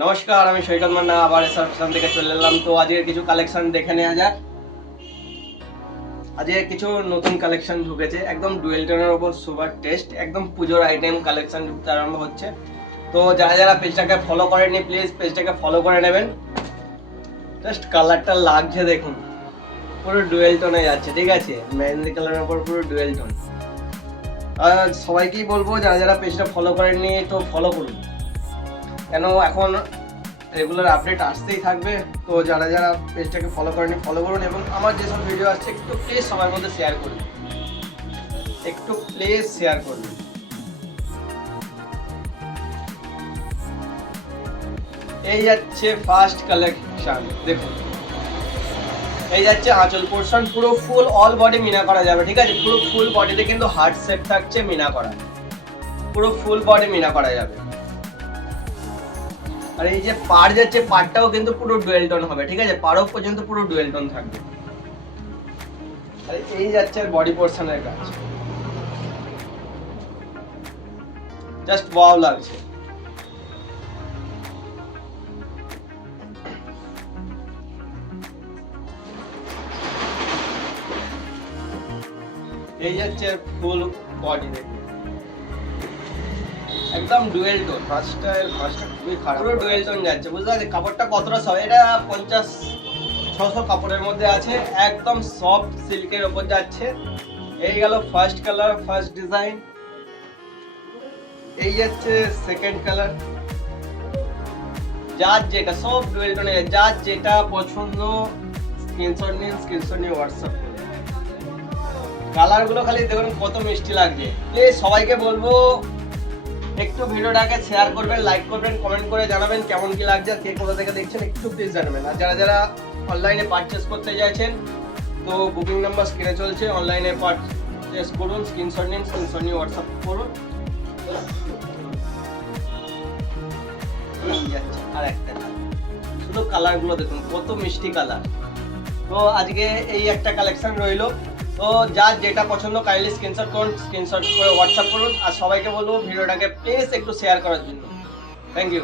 নমস্কার, আমি সৈকত মান্না আবার এসআর ফ্যাশন থেকে চলে এলাম। তো আজকে কিছু কালেকশন দেখে নেওয়া যাক। আজকে কিছু নতুন কালেকশন ঢুকেছে, একদম ডুয়েল টোনের উপর সুপার টেস্ট, একদম পুজোর আইটেম কালেকশন ঢুকতে আরম্ভ হচ্ছে। তো যারা যারা পেজটাকে ফলো করেনি প্লিজ পেজটাকে ফলো করে নেবেন। জাস্ট কালারটা লাগছে দেখুন, পুরো ডুয়েল টোনে যাচ্ছে, ঠিক আছে, মেহেন্দি কালারের উপর পুরো ডুয়েল টোন। আর সবাইকেই বলবো যারা যারা পেজটা ফলো করেননি তো ফলো করুন, কেন এখন রেগুলার আপডেট আসতেই থাকবে। তো যারা যারা পেজটাকে ফলো করেনি ফলো করুন, এবং আমার যেসব ভিডিও আসছে একটু প্লিজ সবার মধ্যে শেয়ার করুন, একটু প্লিজ শেয়ার করুন। এই যাচ্ছে ফার্স্ট কালেকশন, দেখুন এই যাচ্ছে আঁচল পোর্শন, পুরো ফুল অল বডি মিনা করা যাবে, ঠিক আছে, পুরো ফুল বডিতে কিন্তু হার্ট সেট থাকছে মিনা করা, পুরো ফুল বডি মিনা করা যাবে। আর এই যে পার যাচ্ছে, পারটাও কিন্তু পুরো ডুয়েল টোন হবে, ঠিক আছে, পারও পর্যন্ত পুরো ডুয়েল টোন থাকবে। আর এই যাচ্ছে বডি পোর্শনের কাজ, জাস্ট ওয়াও লাগছে। এই যাচ্ছে ফুল বডি, দেখুন একদম ডুয়েল টোন। ফার্স্টটা খুবই খারাপ, পুরো ডুয়েল টোন যাচ্ছে, বুঝতে পারছি কাপড়টা কতটা সফট। এটা 50-600 কাপড়ের মধ্যে আছে, একদম সফট সিল্কের উপর যাচ্ছে। এই গেল ফার্স্ট কালার, ফার্স্ট ডিজাইন। এই যাচ্ছে সেকেন্ড কালার। যার যেটা, সব ডুয়েল টোনে, যার যেটা পছন্দ স্ক্রিনশট নিন, স্ক্রিনশট নিয়ে হোয়াটসঅ্যাপ করুন। কালার গুলো খালি দেখুন কত মিষ্টি লাগছে। প্লিজ সবাইকে বলবো একটু ভিডিওটাকে শেয়ার করবেন, লাইক করবেন, কমেন্ট করে জানাবেন কেমন কি লাগছে, আর কে কোথা থেকে দেখছেন একটু প্লিজ জানাবেন। আর যারা যারা অনলাইনে পারচেস করতে চাইছেন তো বুকিং নাম্বার স্ক্রিনে চলছে, অনলাইনে পারচেস করুন, স্ক্রিনশট নিন, স্ক্রিনশট নিয়ে হোয়াটসঅ্যাপ করুন। আর একটা শুধু কালার গুলো দেখুন কত মিষ্টি কালার। তো আজকে এই একটা কালেকশন রইলো। তো যার যেটা পছন্দ কাইন্ডলি স্ক্রিনশট করুন, স্ক্রিনশট করে হোয়াটসঅ্যাপ করুন। আর সবাইকে বলবো ভিডিওটাকে প্লিজ একটু শেয়ার করার জন্য। Thank you.